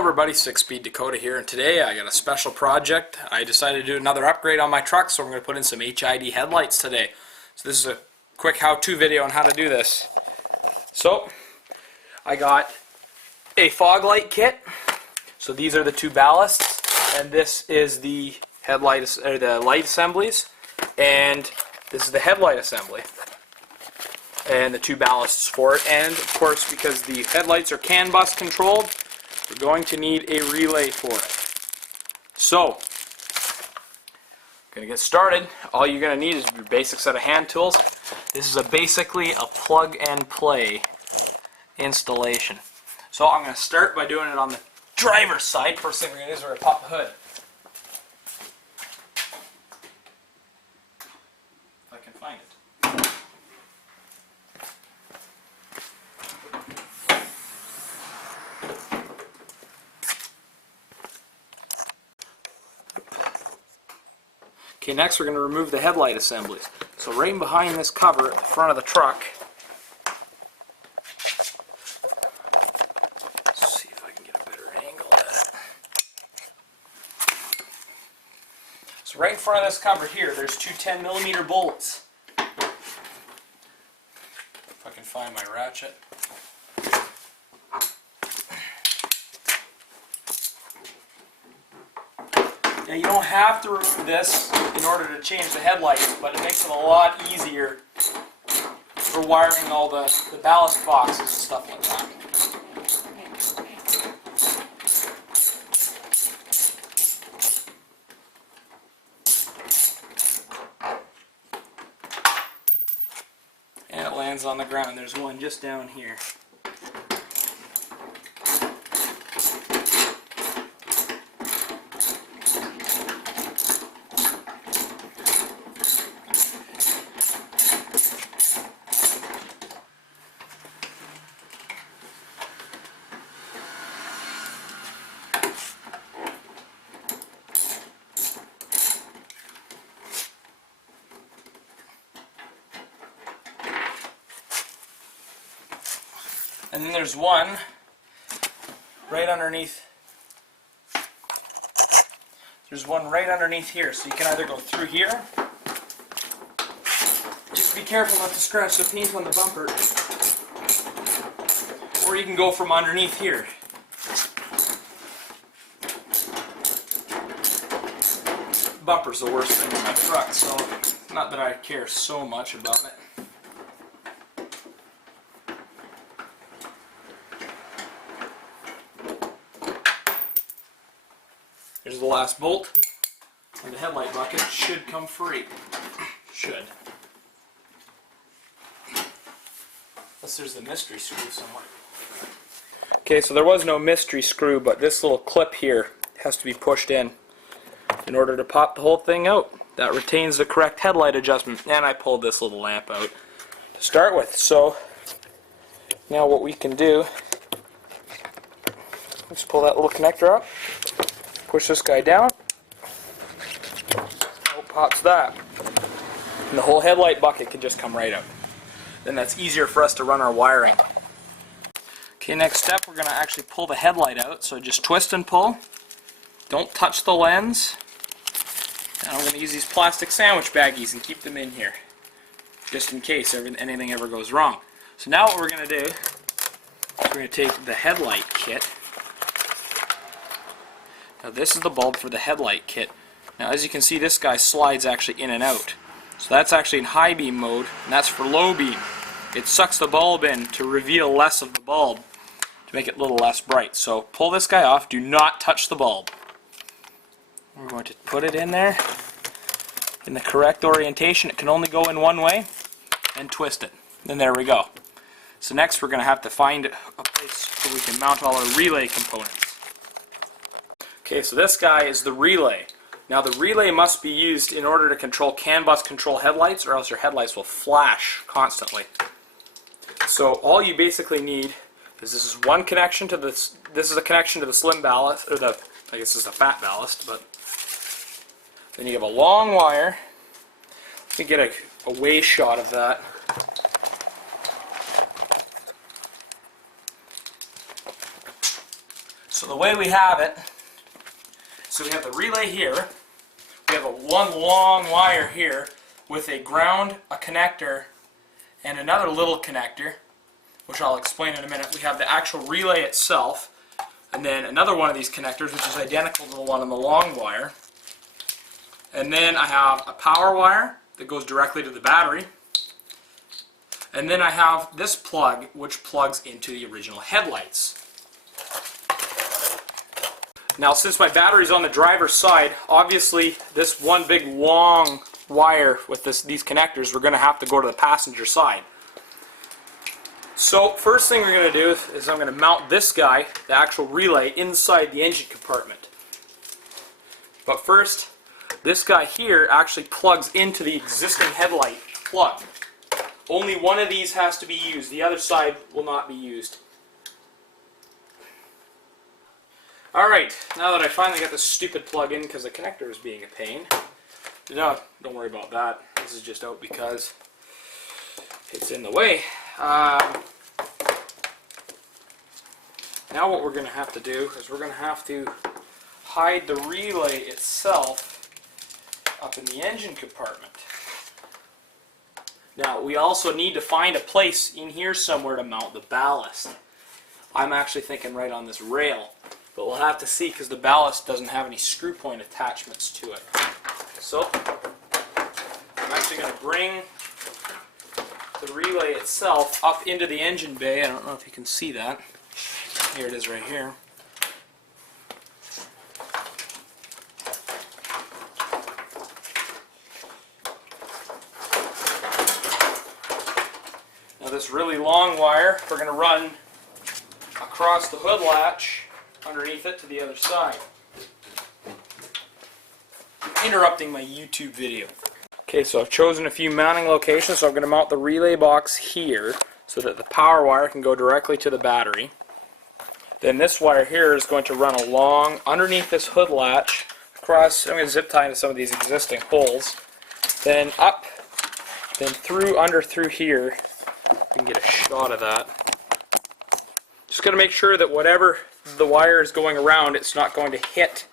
everybody, 6-Speed Dakota here, and today I got a special project. I decided to do another upgrade on my truck, so I'm going to put in some HID headlights today. So this is a quick how-to video on how to do this. So I got a fog light kit. So these are the two ballasts, and this is the headlight or the light assemblies, and this is the headlight assembly, and the two ballasts for it. And of course, because the headlights are CAN bus controlled, we're going to need a relay for it. So, going to get started. All you're going to need is your basic set of hand tools. This is basically a plug and play installation. So I'm going to start by doing it on the driver's side. First thing we're going to do is we're going to pop the hood. If I can find it. Okay, next we're going to remove the headlight assemblies. So right behind this cover at the front of the truck, let's see if I can get a better angle at it. So right in front of this cover here, there's two 10mm bolts. If I can find my ratchet. Now you don't have to remove this in order to change the headlights, but it makes it a lot easier for wiring all the ballast boxes and stuff like that. And it lands on the ground. There's one just down here. And then there's one right underneath. There's one right underneath here, so you can either go through here. Just be careful not to scratch the paint on the bumper. Or you can go from underneath here. Bumper's the worst thing in my truck, so not that I care so much about it. Here's the last bolt, and the headlight bucket should come free. Should. Unless there's the mystery screw somewhere. Okay, so there was no mystery screw, but this little clip here has to be pushed in order to pop the whole thing out. That retains the correct headlight adjustment, and I pulled this little lamp out to start with. So now what we can do, let's pull that little connector up. Push this guy down. Oh, pops that. And the whole headlight bucket can just come right out. Then that's easier for us to run our wiring. Okay, next step, we're going to actually pull the headlight out. So just twist and pull. Don't touch the lens. And I'm going to use these plastic sandwich baggies and keep them in here, just in case anything ever goes wrong. So now what we're going to do is we're going to take the headlight kit. Now this is the bulb for the headlight kit. Now as you can see, this guy slides actually in and out. So that's actually in high beam mode, and that's for low beam. It sucks the bulb in to reveal less of the bulb, to make it a little less bright. So pull this guy off, do not touch the bulb. We're going to put it in there in the correct orientation. It can only go in one way, and twist it. Then there we go. So next we're going to have to find a place where we can mount all our relay components. Okay, so this guy is the relay. Now the relay must be used in order to control CAN bus control headlights, or else your headlights will flash constantly. So all you basically need is this is one connection to this. This is a connection to the slim ballast, or the, I guess this is a fat ballast, but then you have a long wire. Let me get a way shot of that. So the way we have it, so we have the relay here, we have one long wire here with a ground, a connector, and another little connector, which I'll explain in a minute. We have the actual relay itself, and then another one of these connectors, which is identical to the one on the long wire. And then I have a power wire that goes directly to the battery. And then I have this plug, which plugs into the original headlights. Now, since my battery's on the driver's side, obviously this one big long wire with these connectors, we're going to have to go to the passenger side. So first thing we're going to do is I'm going to mount this guy, the actual relay, inside the engine compartment. But first, this guy here actually plugs into the existing headlight plug. Only one of these has to be used. The other side will not be used. Alright, now that I finally got this stupid plug in because the connector is being a pain. No, don't worry about that. This is just out because it's in the way. Now what we're going to have to do is we're going to have to hide the relay itself up in the engine compartment. Now we also need to find a place in here somewhere to mount the ballast. I'm actually thinking right on this rail, but we'll have to see because the ballast doesn't have any screw point attachments to it. So I'm actually going to bring the relay itself up into the engine bay. I don't know if you can see that. Here it is right here. Now this really long wire, we're going to run across the hood latch underneath it to the other side. Interrupting my YouTube video. Okay, so I've chosen a few mounting locations, so I'm going to mount the relay box here so that the power wire can go directly to the battery. Then this wire here is going to run along underneath this hood latch, across, I'm going to zip tie into some of these existing holes, then up, then through, through here. You can get a shot of that. Just got to make sure that whatever the wire is going around, it's not going to hit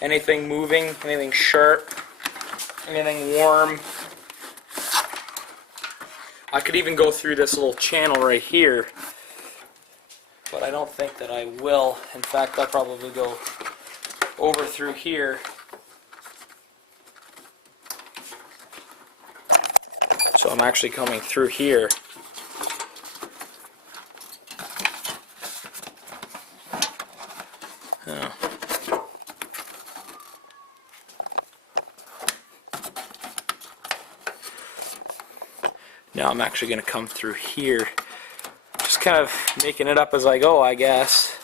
anything moving, anything sharp, anything warm. I could even go through this little channel right here, but I don't think that I will. In fact, I'll probably go over through here. So I'm actually coming through here. Now I'm actually going to come through here, just kind of making it up as I go, I guess.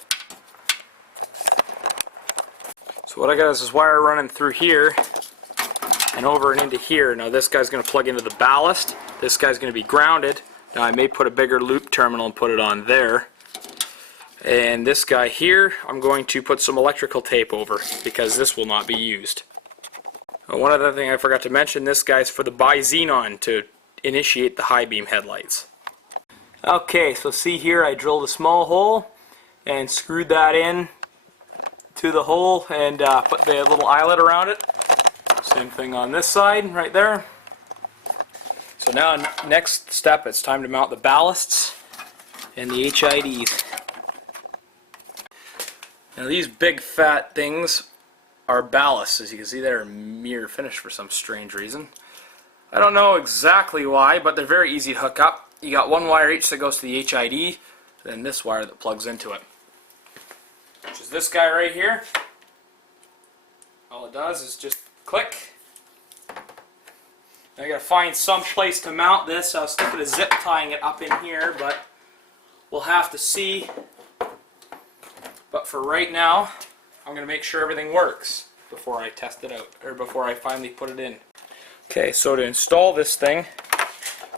So what I got is this wire running through here and over and into here. Now this guy's going to plug into the ballast. This guy's going to be grounded. Now I may put a bigger loop terminal and put it on there. And this guy here, I'm going to put some electrical tape over because this will not be used. One other thing I forgot to mention, this guy's for the Bi-Xenon to initiate the high beam headlights. Okay, so see here I drilled a small hole and screwed that in to the hole and put the little eyelet around it. Same thing on this side right there. So now next step, it's time to mount the ballasts and the HIDs. Now these big fat things are ballasts. As you can see, they're mirror finished for some strange reason. I don't know exactly why, but they're very easy to hook up. You got one wire each that goes to the HID, then this wire that plugs into it, which is this guy right here. All it does is just click. Now I gotta find some place to mount this. I was thinking of zip tying it up in here, but we'll have to see. But for right now, I'm gonna make sure everything works before I test it out, or before I finally put it in. Okay, so to install this thing,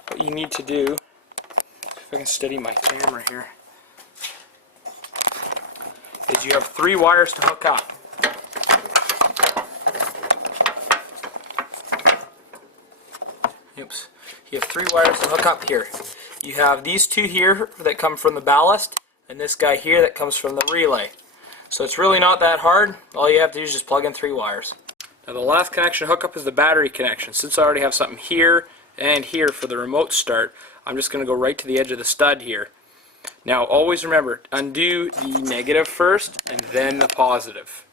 what you need to do, if I can steady my camera here, is you have 3 wires to hook up. Oops. You have 3 wires to hook up here. You have these 2 here that come from the ballast, and this guy here that comes from the relay. So it's really not that hard. All you have to do is just plug in 3 wires. Now the last connection hookup is the battery connection. Since I already have something here and here for the remote start, I'm just going to go right to the edge of the stud here. Now always remember, undo the negative first and then the positive.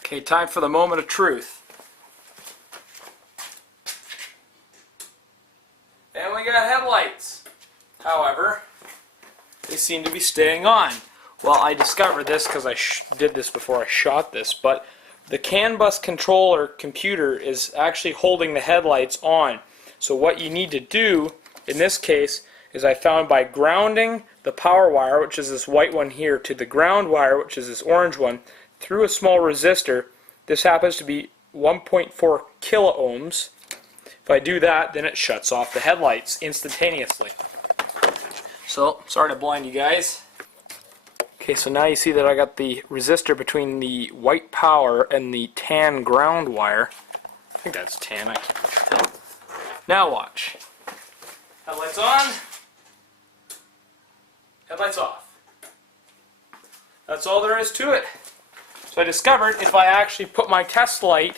Okay, time for the moment of truth. And we got headlights. However, they seem to be staying on. Well, I discovered this because I did this before I shot this, but the CAN bus controller computer is actually holding the headlights on. So what you need to do in this case is I found by grounding the power wire, which is this white one here, to the ground wire, which is this orange one, through a small resistor. This happens to be 1.4 kilo ohms. If I do that, then it shuts off the headlights instantaneously. So, sorry to blind you guys. Okay, so now you see that I got the resistor between the white power and the tan ground wire. I think that's tan, I can't tell. Now watch. Headlights on. Headlights off. That's all there is to it. So I discovered if I actually put my test light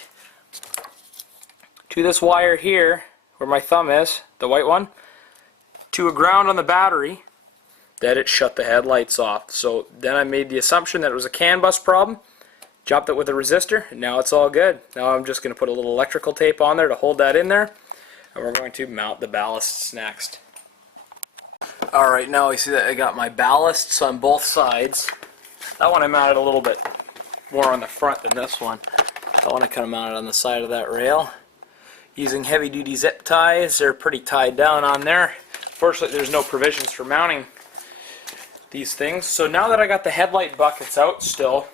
to this wire here, where my thumb is, the white one, to a ground on the battery, that it shut the headlights off. So then I made the assumption that it was a CAN bus problem, dropped it with a resistor, and now it's all good. Now I'm just going to put a little electrical tape on there to hold that in there, and we're going to mount the ballasts next. Alright, now you see that I got my ballasts on both sides. That one I mounted a little bit more on the front than this one. That one I kind of mounted on the side of that rail. Using heavy duty zip ties, they're pretty tied down on there. Fortunately, there's no provisions for mounting these things. So now that I got the headlight buckets out still,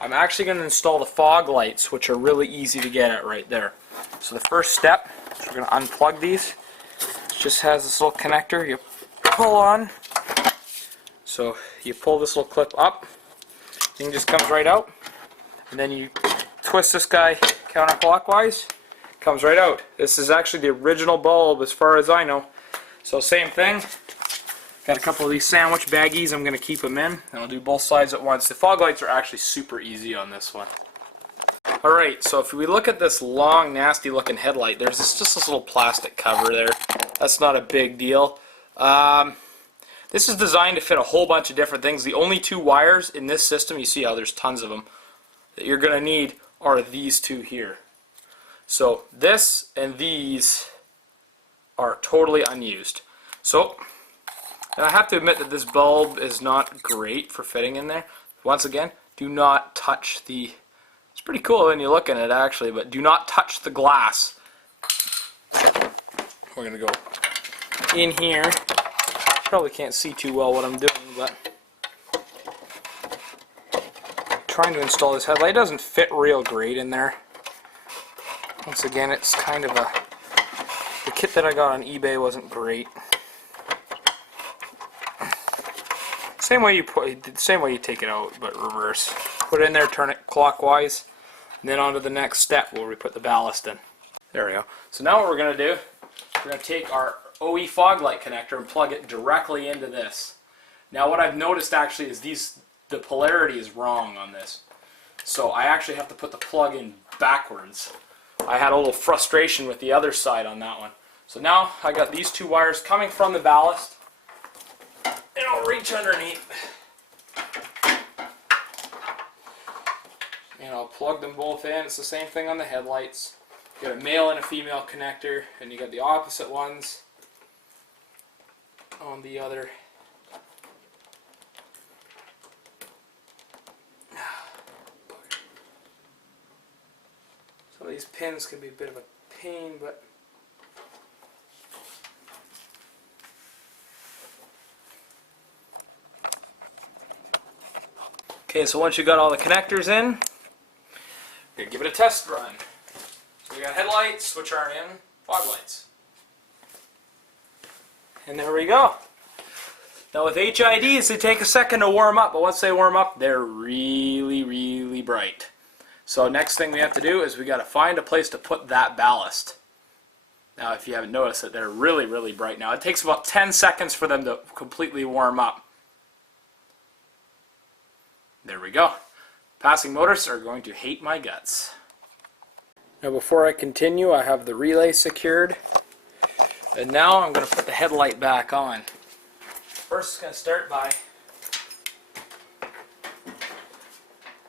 I'm actually going to install the fog lights, which are really easy to get at right there. So the first step is we're going to unplug these. It just has this little connector you pull on. So you pull this little clip up, thing just comes right out, and then you twist this guy counterclockwise. Comes right out. This is actually the original bulb as far as I know. So same thing. Got a couple of these sandwich baggies. I'm going to keep them in, and I'll do both sides at once. The fog lights are actually super easy on this one. Alright, so if we look at this long, nasty looking headlight, there's just this little plastic cover there. That's not a big deal. This is designed to fit a whole bunch of different things. The only 2 wires in this system, you see how there's tons of them, that you're going to need are these 2 here. So this and these are totally unused. So, and I have to admit that this bulb is not great for fitting in there. Once again, do not touch the, it's pretty cool when you look at it actually, but do not touch the glass. We're going to go in here. Probably can't see too well what I'm doing, but trying to install this headlight. It doesn't fit real great in there. Once again, it's kind of a, the kit that I got on eBay wasn't great. Same way you take it out, but reverse. Put it in there, turn it clockwise, and then on to the next step where we put the ballast in. There we go. So now what we're going to do, we're going to take our OE fog light connector and plug it directly into this. Now what I've noticed actually is the polarity is wrong on this. So I actually have to put the plug in backwards. I had a little frustration with the other side on that one. So now I got these 2 wires coming from the ballast, and I'll reach underneath and I'll plug them both in. It's the same thing on the headlights. You got a male and a female connector, and you got the opposite ones on the other. Some of these pins can be a bit of a pain, but okay, so once you got all the connectors in, we're going to give it a test run. So we got headlights, which aren't in, fog lights. And there we go. Now with HIDs, they take a second to warm up, but once they warm up, they're really, really bright. So next thing we have to do is we got to find a place to put that ballast. Now if you haven't noticed it, they're really, really bright now. It takes about 10 seconds for them to completely warm up. There we go. Passing motorists are going to hate my guts. Now before I continue, I have the relay secured. And now I'm going to put the headlight back on. First, it's going to start by,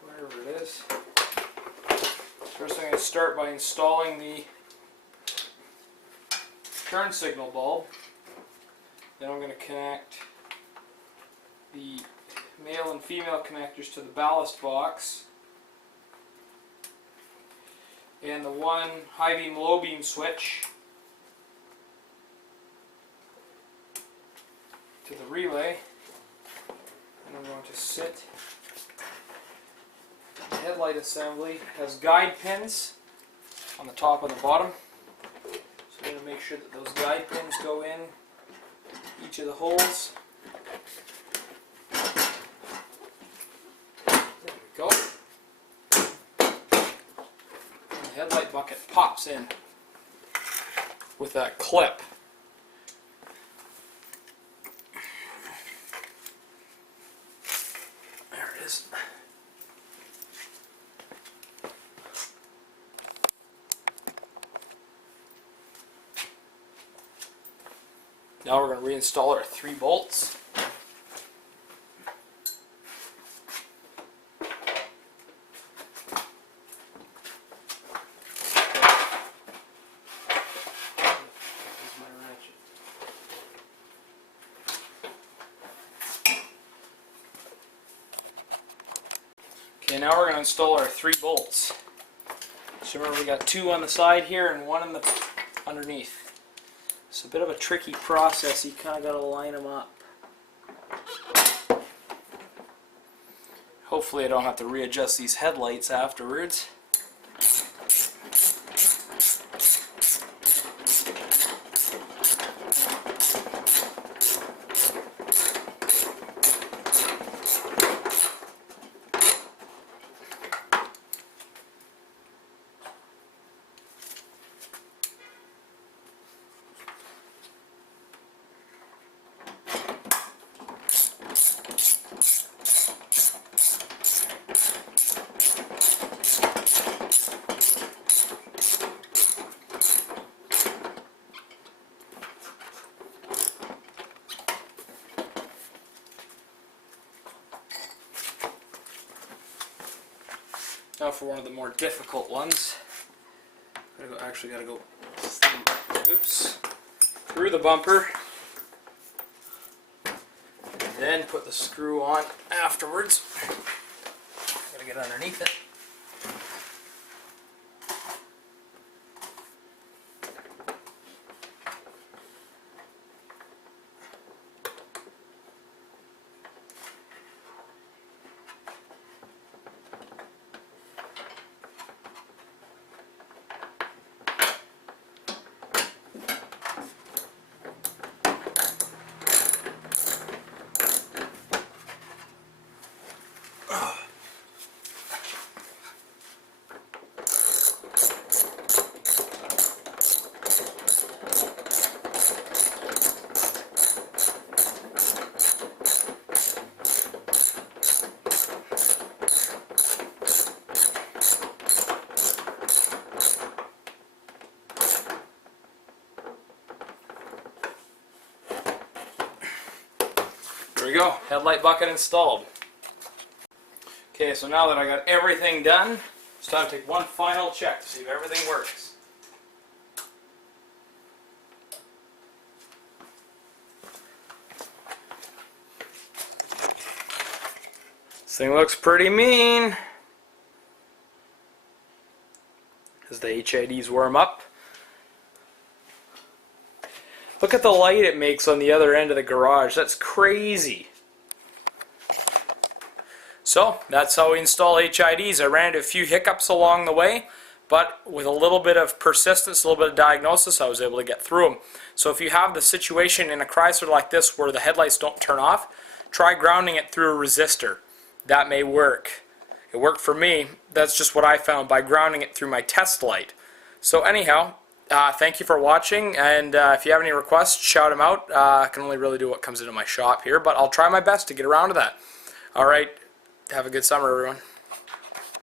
whatever it is. First I'm going to start by installing the turn signal bulb. Then I'm going to connect the male and female connectors to the ballast box. And the one high beam low beam switch to the relay. And I'm going to sit. The headlight assembly has guide pins on the top and the bottom. So I'm going to make sure that those guide pins go in each of the holes. There we go. And the headlight bucket pops in with that clip. There it is. Now we're going to reinstall our 3 bolts. Okay, now we're going to install our 3 bolts. So remember, we got 2 on the side here and 1 on the underneath. It's a bit of a tricky process. You kind of got to line them up. Hopefully I don't have to readjust these headlights afterwards. Now for one of the more difficult ones, actually got to go through the bumper, and then put the screw on afterwards. Got to get underneath it. There we go, headlight bucket installed. Okay, so now that I got everything done, it's time to take one final check to see if everything works. This thing looks pretty mean as the HIDs warm up. Look at the light it makes on the other end of the garage. That's crazy. So that's how we install HIDs. I ran into a few hiccups along the way, but with a little bit of persistence, a little bit of diagnosis, I was able to get through them. So if you have the situation in a Chrysler like this where the headlights don't turn off, try grounding it through a resistor. That may work. It worked for me. That's just what I found by grounding it through my test light. So anyhow, thank you for watching, and if you have any requests, shout them out. I can only really do what comes into my shop here, but I'll try my best to get around to that. Alright, Have a good summer, everyone.